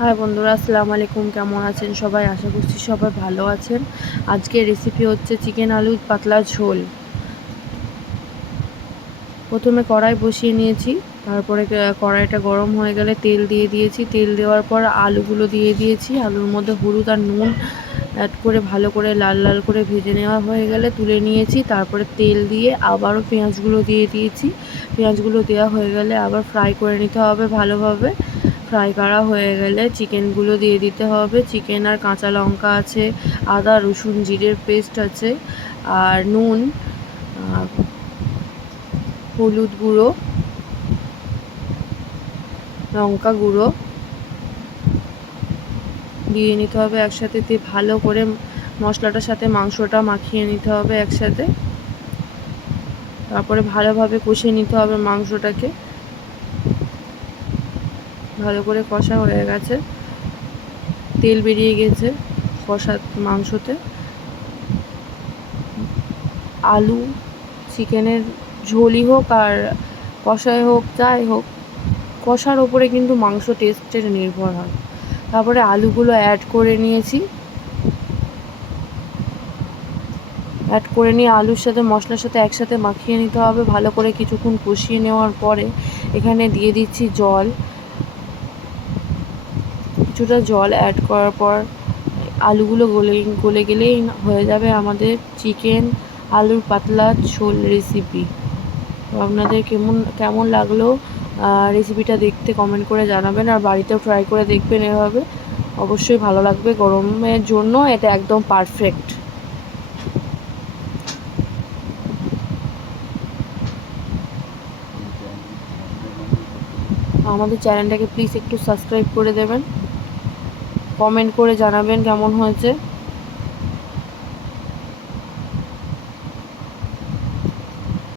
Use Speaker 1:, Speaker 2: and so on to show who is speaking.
Speaker 1: High বন্ধুরা, আসসালামু আলাইকুম। কেমন আছেন সবাই? আশা করছি সবাই ভালো আছেন। আজকের রেসিপি হচ্ছে চিকেন আলু পাতলা ঝোল। প্রথমে কড়াই বসিয়ে নিয়েছি। তারপরে কড়াইটা গরম হয়ে গেলে তেল দিয়ে দিয়েছি। তেল দেওয়ার পর আলুগুলো দিয়ে দিয়েছি। আলুর মধ্যে হলুদ আর নুন অ্যাড করে ভালো করে লাল লাল করে ভেজে নেওয়া হয়ে গেলে তুলে নিয়েছি। তারপরে তেল দিয়ে আবারও পেঁয়াজগুলো দিয়ে দিয়েছি। পেঁয়াজগুলো দেওয়া হয়ে গেলে আবার ফ্রাই করে নিতে হবে ভালোভাবে। ফ্রাই করা হয়ে গেলে চিকেনগুলো দিয়ে দিতে হবে। চিকেন আর কাঁচা লঙ্কা আছে, আদা, রসুন, জিরের পেস্ট আছে, আর নুন হলুদ গুঁড়ো, লঙ্কা গুঁড়ো দিয়ে নিতে হবে একসাথে দিয়ে ভালো করে মশলাটার সাথে মাংসটা মাখিয়ে নিতে হবে একসাথে। তারপরে ভালোভাবে কষিয়ে নিতে হবে মাংসটাকে। ভালো করে কষা হয়ে গেছে। তেল বেরিয়ে গেছে কষা মাংসতে। আলু, চিকেনের ঝোলই হোক আর কষাই হোক, যাই হোক, কষার ওপরে কিন্তু মাংস টেস্টের নির্ভর হয়। তারপরে আলুগুলো অ্যাড করে নিয়েছি। অ্যাড করে নিয়ে আলুর সাথে, মশলার সাথে একসাথে মাখিয়ে নিতে হবে। ভালো করে কিছুক্ষণ কষিয়ে নেওয়ার পরে এখানে দিয়ে দিচ্ছি জল। কিছুটা জল অ্যাড করার পর আলুগুলো গলে গলে গেলেই হয়ে যাবে আমাদের চিকেন আলুর পাতলা ঝোল রেসিপি তো আপনাদের কেমন কেমন লাগল রেসিপিটা দেখতে কমেন্ট করে জানাবেন আর বাড়িতেও ট্রাই করে দেখবেন এভাবে। অবশ্যই ভালো লাগবে গরমের জন্য, এটা একদম পারফেক্ট আমাদের চ্যানেলটাকে প্লিজ একটু সাবস্ক্রাইব করে দেবেন। কমেন্ট করে জানাবেন কেমন হয়েছে।